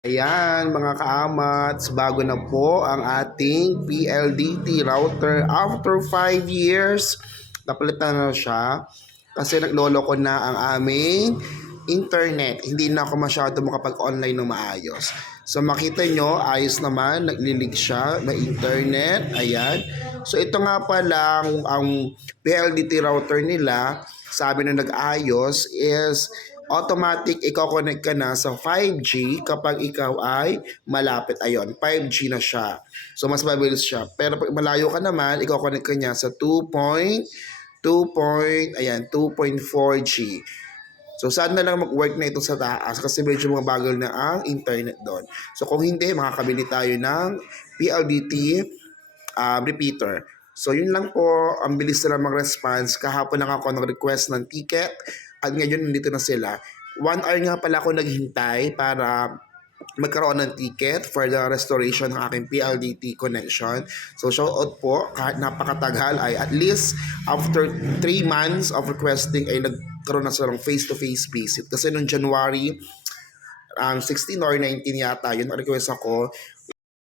Ayan mga kaamats, bago na po ang ating PLDT router after 5 years. Napalitan na siya kasi naglolo ko na ang aming internet. Hindi na ako masyado makapag-online ng maayos. So makita nyo, ayos naman, naglilig siya, may internet, ayan. So ito nga pala ang PLDT router nila, sabi na nag-ayos is automatic i-connect ka na sa 5G kapag ikaw ay malapit. Ayon, 5G na siya. So, mas mabilis siya. Pero pag malayo ka naman, i-connect ka niya sa 2.4G. So, saan na lang mag-work na ito sa taas kasi medyo mga bagal na ang internet doon. So, kung hindi, makakabili tayo ng PLDT repeater. So, yun lang po. Ang bilis na mag-response. Kahapon lang ako nag-request ng ticket at ngayon nandito na sila. 1 hour nga pala ako naghintay para magkaroon ng ticket for the restoration ng aking PLDT connection. So, shout out po. Kahit napakatagal ay at least after 3 months of requesting ay nagkaroon na sila ng face-to-face visit. Kasi noong January 16 or 19 yata, yun request ako.